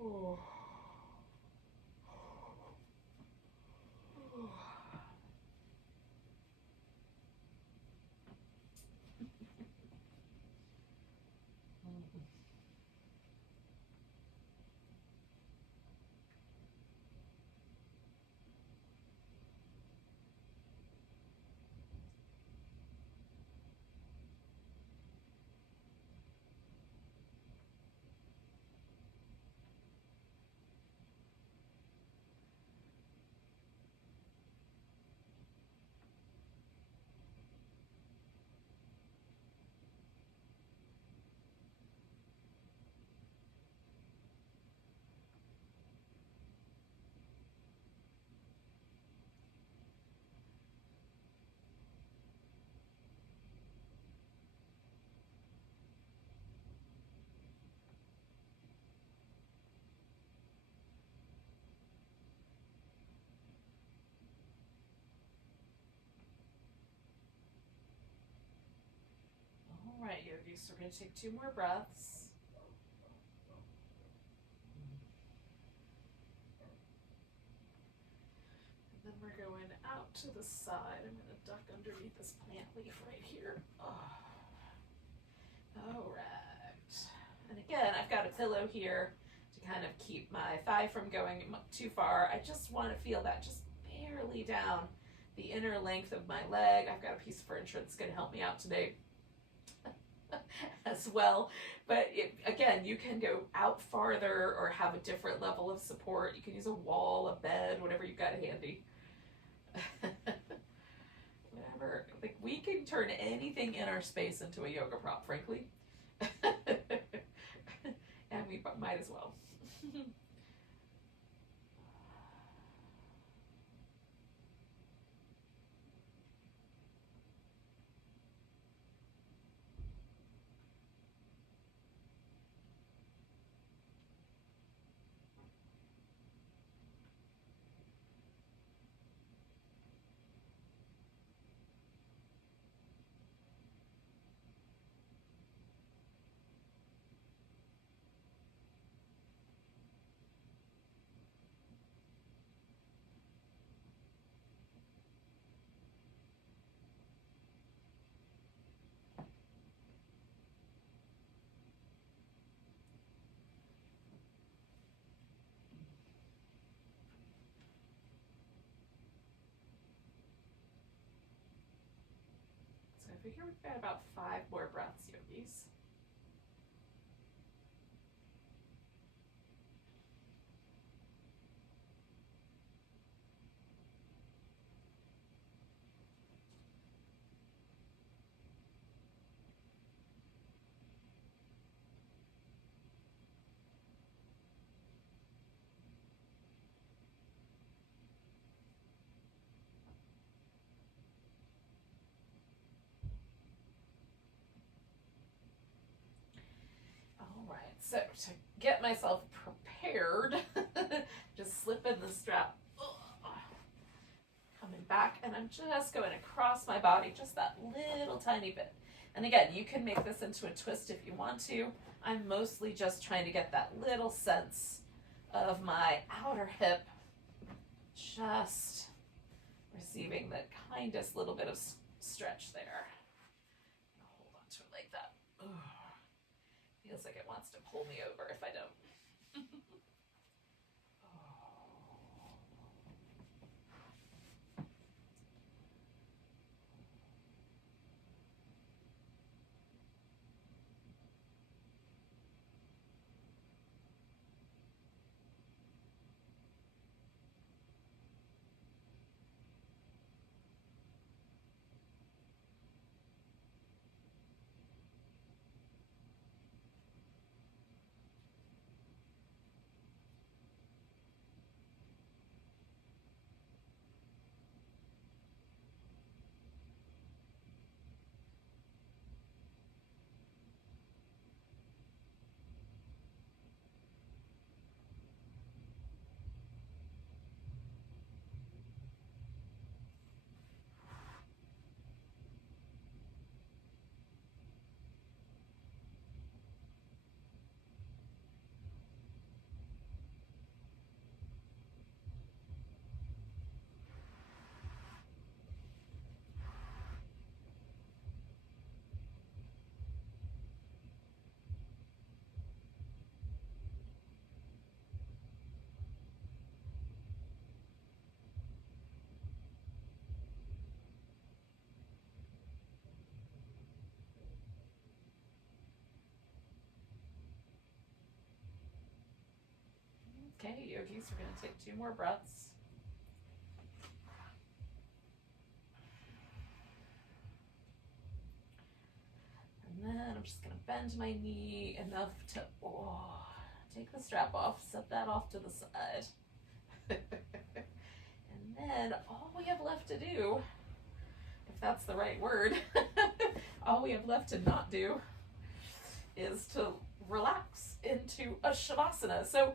Oh. yogis. So we're going to take 2 more breaths. And then we're going out to the side. I'm going to duck underneath this plant leaf right here. Oh. All right. And again, I've got a pillow here to kind of keep my thigh from going too far. I just want to feel that just barely down the inner length of my leg. I've got a piece of furniture that's going to help me out today as well. But again, you can go out farther or have a different level of support. You can use a wall, a bed, whatever you've got handy. Whatever. Like, we can turn anything in our space into a yoga prop, frankly. And we might as well. So I figure we've got about 5 more breaths, yogis. So to get myself prepared, just slipping the strap, coming back, and I'm just going across my body, just that little tiny bit. And again, you can make this into a twist if you want to. I'm mostly just trying to get that little sense of my outer hip, just receiving the kindest little bit of stretch there. I'll hold on to it like that. Feels like it wants to pull me over if I don't. Okay, yogis, we're going to take 2 more breaths. And then I'm just going to bend my knee enough to take the strap off, set that off to the side. And then all we have left to do, if that's the right word, all we have left to not do is to relax into a Savasana. So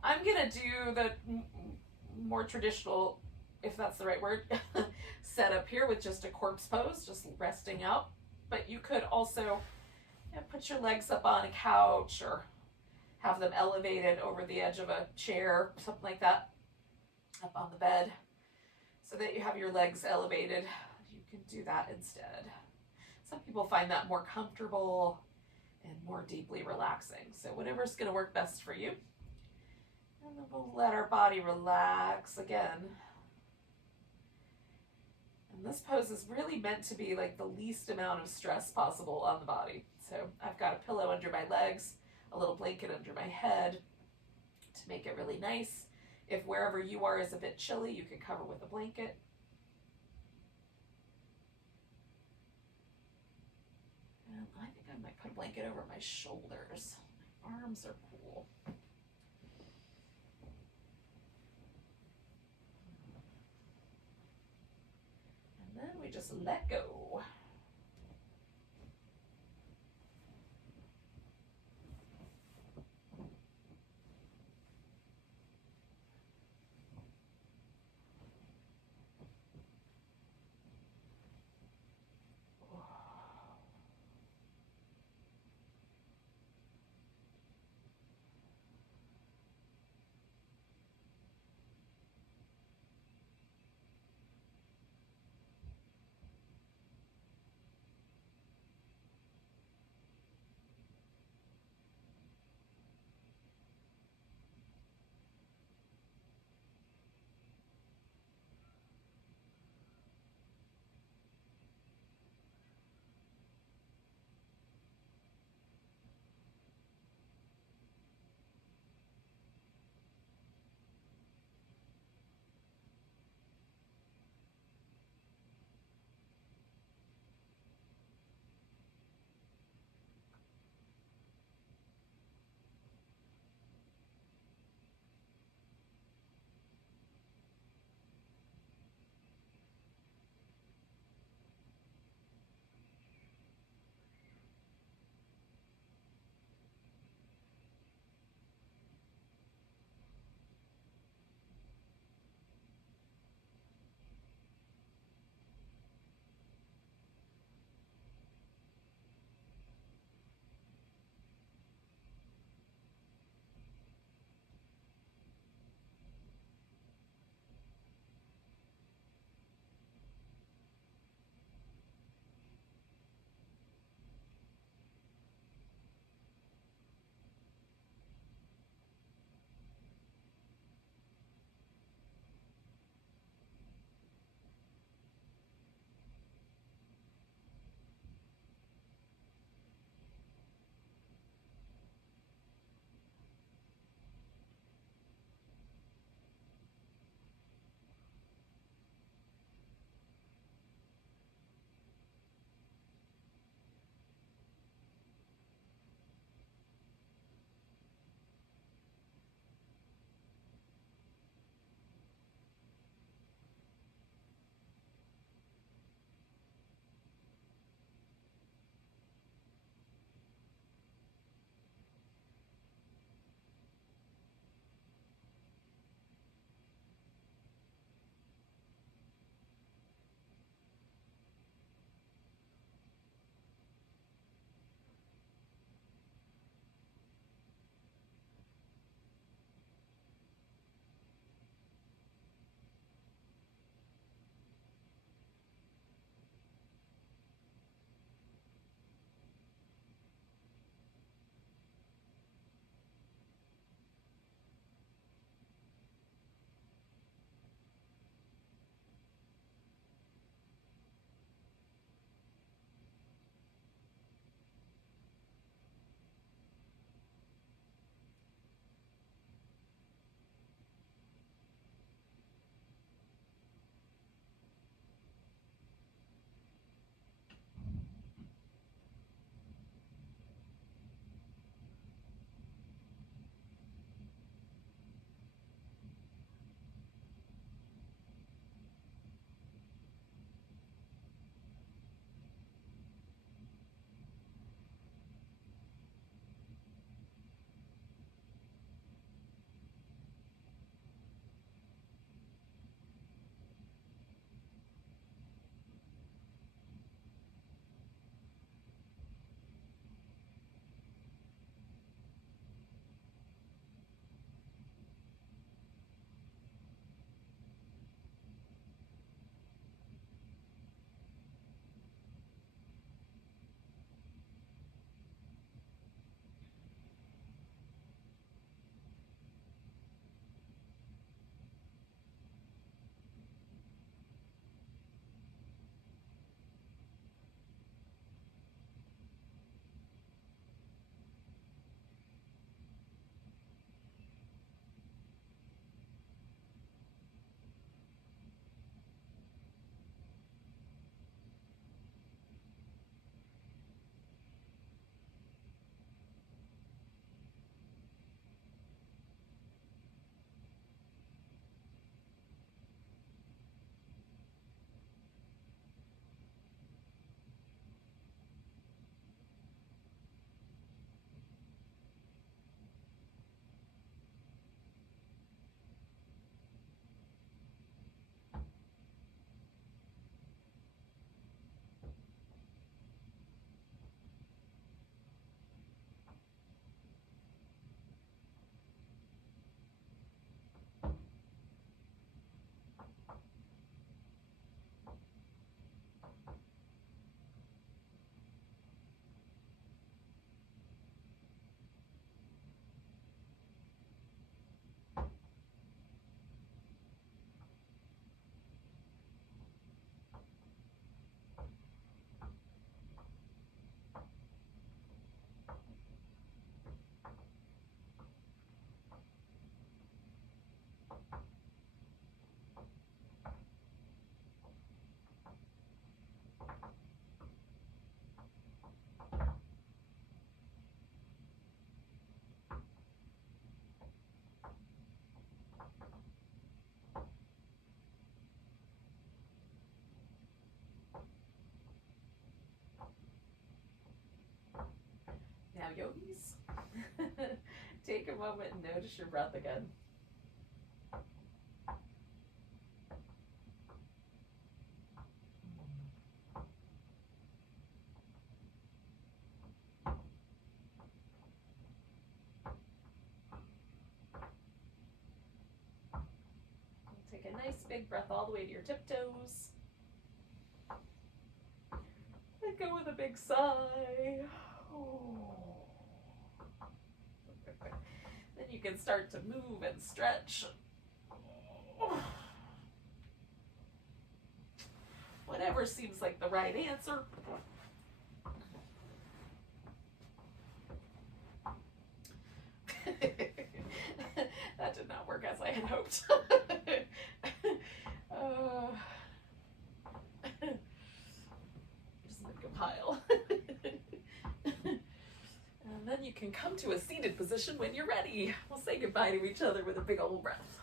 I'm going to do the more traditional, if that's the right word, setup here with just a corpse pose, just resting out. But you could also put your legs up on a couch or have them elevated over the edge of a chair, something like that, up on the bed, so that you have your legs elevated. You can do that instead. Some people find that more comfortable and more deeply relaxing. So whatever's going to work best for you. And then we'll let our body relax again. And this pose is really meant to be like the least amount of stress possible on the body. So I've got a pillow under my legs, a little blanket under my head to make it really nice. If wherever you are is a bit chilly, you can cover with a blanket. And I think I might put a blanket over my shoulders. My arms are cool. And then we just let go. a moment and notice your breath again. Take a nice big breath all the way to your tiptoes. And go with a big sigh. Then you can start to move and stretch. Whatever seems like the right answer. That did not work as I had hoped. Just make a pile. And then you can come to a seated position when you're ready. We'll say goodbye to each other with a big old breath.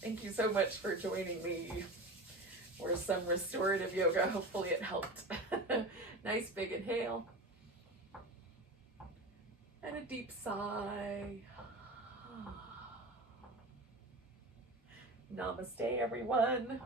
Thank you so much for joining me for some restorative yoga. Hopefully it helped. Nice big inhale. And a deep sigh. Namaste, everyone.